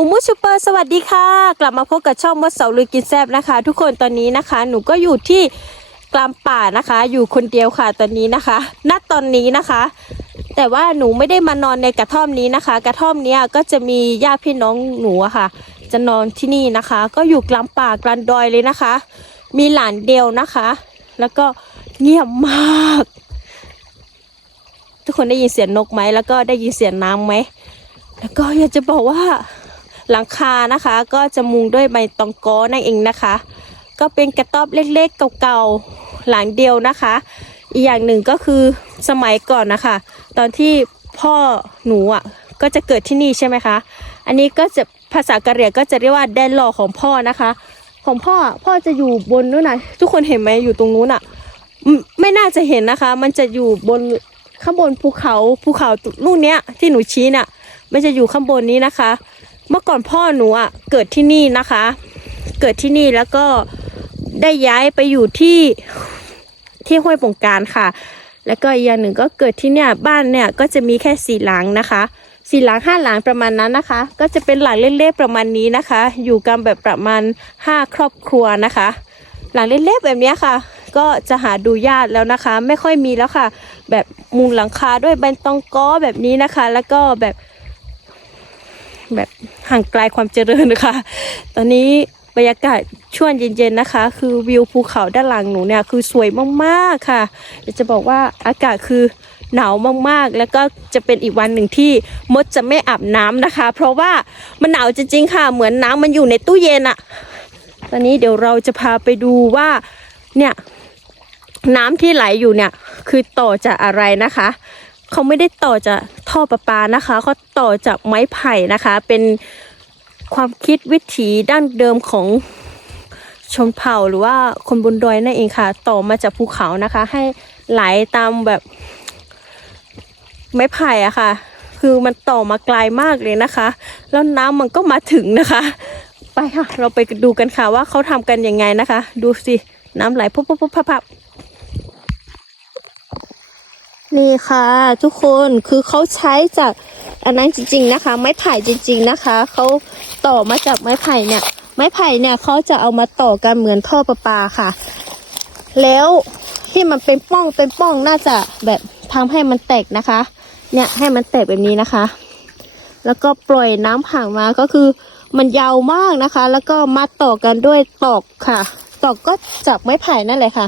อุมุชูเปอร์สวัสดีค่ะ กลับมาพบกับช่องมดเสาลุยกินแซบนะคะ ทุกคนตอนนี้นะคะ หนูก็อยู่ที่กลางป่านะคะ อยู่คนเดียวค่ะตอนนี้นะคะณตอนนี้นะคะ แต่ว่าหนูไม่ได้มานอนในกระท่อมนี้นะคะ กระท่อมเนี้ยก็จะมีญาติพี่น้องหนูอะค่ะ จะนอนที่นี่นะคะ ก็อยู่กลางป่ากลางดอยเลยนะคะ มีหลานเดียวนะคะ แล้วก็เงียบมาก ทุกคนได้ยินเสียงนกไหมแล้วก็ได้ยินเสียงน้ำไหมแล้วก็อยากจะบอกว่า หลังคานะคะ ก็จะมุงด้วยใบตองก้นั่นเองนะคะ ก็เป็นกระต๊อบเล็กๆเก่าๆหลังเดียวนะคะ อีกอย่างหนึ่งก็คือสมัยก่อนนะคะ ตอนที่พ่อหนูอะก็จะเกิดที่นี่ใช่ไหมคะ อันนี้ก็จะภาษากะเหรี่ยงก็จะเรียกว่าแดนหล่อของพ่อนะคะ ของพ่อพ่อจะอยู่บนนู้นนะทุกคนเห็นไหมอยู่ตรงนู้นอะไม่น่าจะเห็นนะคะ มันจะอยู่บนข้างบนภูเขาภูเขาลูกเนี้ยที่หนูชี้น่ะ มันจะอยู่ข้างบนนี้นะคะ เมื่อก่อนพ่อหนูอะเกิดที่นี่นะคะ เกิดที่นี่แล้วก็ได้ย้ายไปอยู่ที่ที่ห้วยปงการค่ะ แล้วก็อีกอย่างหนึ่งก็เกิดที่เนี่ยบ้านเนี่ยก็จะมีแค่สี่หลังนะคะสี่หลังห้าหลังประมาณนั้นนะคะ ก็จะเป็นหลังเล็กๆประมาณนี้นะคะ อยู่กันแบบประมาณห้าครอบครัวนะคะ หลังเล็กๆแบบนี้ค่ะ ก็จะหาดูยากแล้วนะคะ ไม่ค่อยมีแล้วค่ะ แบบมุงหลังคาด้วยใบตองก้อแบบนี้นะคะ แล้วก็แบบ แบบห่างไกลความเจริญนะคะ ตอนนี้บรรยากาศช่วงเย็นๆนะคะ คือวิวภูเขาด้านหลังหนูเนี่ยคือสวยมากๆค่ะอยากจะบอกว่าอากาศคือหนาวมากๆ แล้วก็จะเป็นอีกวันหนึ่งที่มดจะไม่อาบน้ำนะคะ เพราะว่ามันหนาวจริงๆค่ะ เหมือนน้ำมันอยู่ในตู้เย็นอะตอนนี้เดี๋ยวเราจะพาไปดูว่าเนี่ยน้ำที่ไหลอยู่เนี่ยคือต่อจากอะไรนะคะ เขาไม่ได้ต่อจากท่อประปานะคะเขาต่อจากไม้ไผ่นะคะ เป็นความคิดวิถีดั้งเดิมของชนเผ่าหรือว่าคนบนดอยนั่นเองค่ะ ต่อมาจากภูเขานะคะ ให้ไหลตามแบบไม้ไผ่อะค่ะ คือมันต่อมาไกลมากเลยนะคะ แล้วน้ำมันก็มาถึงนะคะ ไปค่ะ เราไปดูกันค่ะว่าเขาทำกันยังไงนะคะ ดูสิน้ำไหลปุ๊บปุ๊บปุ๊บพับพับ นี่ค่ะ ทุกคนคือเขาใช้จากอันนั้นจริง ๆนะคะ ไม้ไผ่จริง ๆนะคะเขาต่อมาจากไม้ไผ่เนี่ย ไม้ไผ่เนี่ยเขาจะเอามาต่อกันเหมือนท่อประปาค่ะ แล้วที่มันเป็นป้องเป็นป้องน่าจะแบบทำให้มันแตกนะคะ เนี่ยให้มันแตกแบบนี้นะคะ แล้วก็ปล่อยน้ำผ่านมาก็คือมันยาวมากนะคะ แล้วก็มาต่อกันด้วยตอกค่ะ ตอกก็จากไม้ไผ่นั่นแหละค่ะ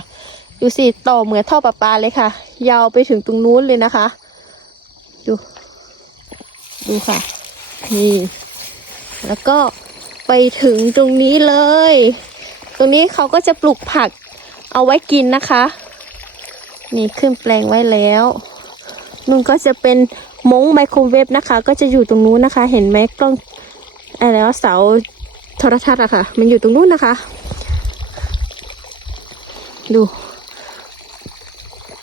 ดูสิต่อเหมือนท่อประปาเลยค่ะ ยาวไปถึงตรงนู้นเลยนะคะ ดู ดูค่ะ นี่ แล้วก็ไปถึงตรงนี้เลย ตรงนี้เขาก็จะปลูกผักเอาไว้กินนะคะ นี่ขึ้นแปลงไว้แล้วนุ่นก็จะเป็นมงไมโครเวฟนะคะ ก็จะอยู่ตรงนู้นนะคะ เห็นไหมกล้องอะไรวะเสาโทรทัศน์อะค่ะ มันอยู่ตรงนู้นนะคะ ดู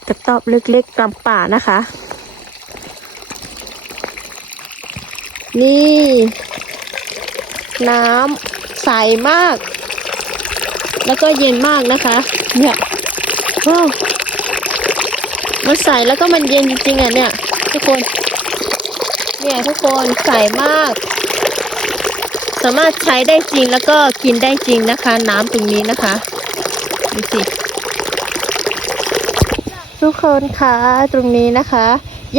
กระต๊อบเล็กๆกลางป่านะคะ นี่ น้ำใสมาก แล้วก็เย็นมากนะคะ เนี่ยว้าวมันใสแล้วก็มันเย็นจริงๆอะเนี่ยทุกคน เนี่ยทุกคนใสมาก สามารถใช้ได้จริงแล้วก็กินได้จริงนะคะ น้ำตรงนี้นะคะดูสิ ทุกคนคะตรงนี้นะคะ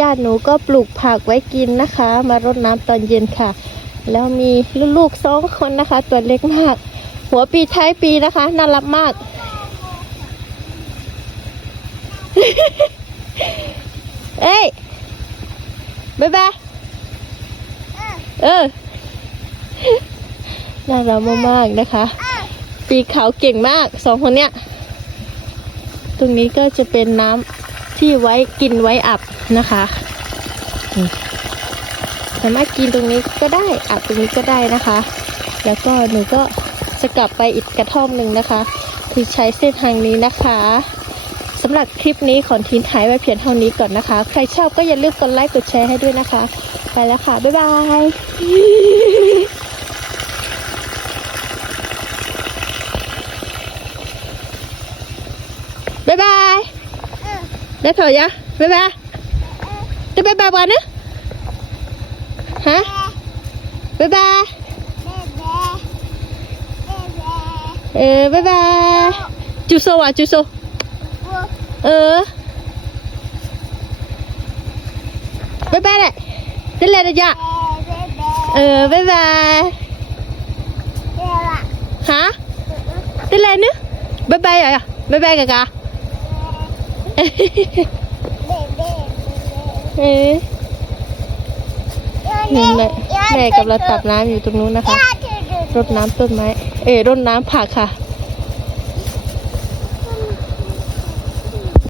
ญาติหนูก็ปลูกผักไว้กินนะคะ มารดน้ำตอนเย็นค่ะ แล้วมีลูกๆสองคนนะคะ ตัวเล็กมาก หัวปีท้ายปีนะคะ น่ารักมาก เอ้ยบ๊ายบายเออน่ารักมากๆนะคะ ปีเขาเก่งมากสองคนเนี้ย ตรงนี้ก็จะเป็นน้ำที่ไว้กินไว้อาบนะคะสามารถกินตรงนี้ก็ได้อาบตรงนี้ก็ได้นะคะ แล้วก็หนูก็จะกลับไปอีกกระท่อมหนึ่งนะคะ ที่ใช้เส้นทางนี้นะคะสำหรับคลิปนี้ขอทิ้งท้ายไว้เพียงเท่านี้ก่อนนะคะ ใครชอบก็อย่าลืมกดไลค์กดแชร์ให้ด้วยนะคะ ไปแล้วค่ะ บ๊ายบาย Chết rồi vậy? bye, bye Thế bé ba qua nữa Hả? Bye bye ờ, Bye bye à, ờ. Bye bye Chú sô à, chú sô ừ, bye bye này Tính lên được chưa? ừ bye bye, Hả? Tính lên nữa bye bye rồi à? bye bye cả cả. เออบายบายแหละเต้นเลยนะจ๊ะเออบายบายฮะเต้นเลยนึบายบายเหรอบายบายกะกะเออหนึ่งแม่แม่กำลังตักน้ำอยู่ตรงนู้นนะคะรดน้ำต้นไม้ เอ้ยรดน้ำผักค่ะ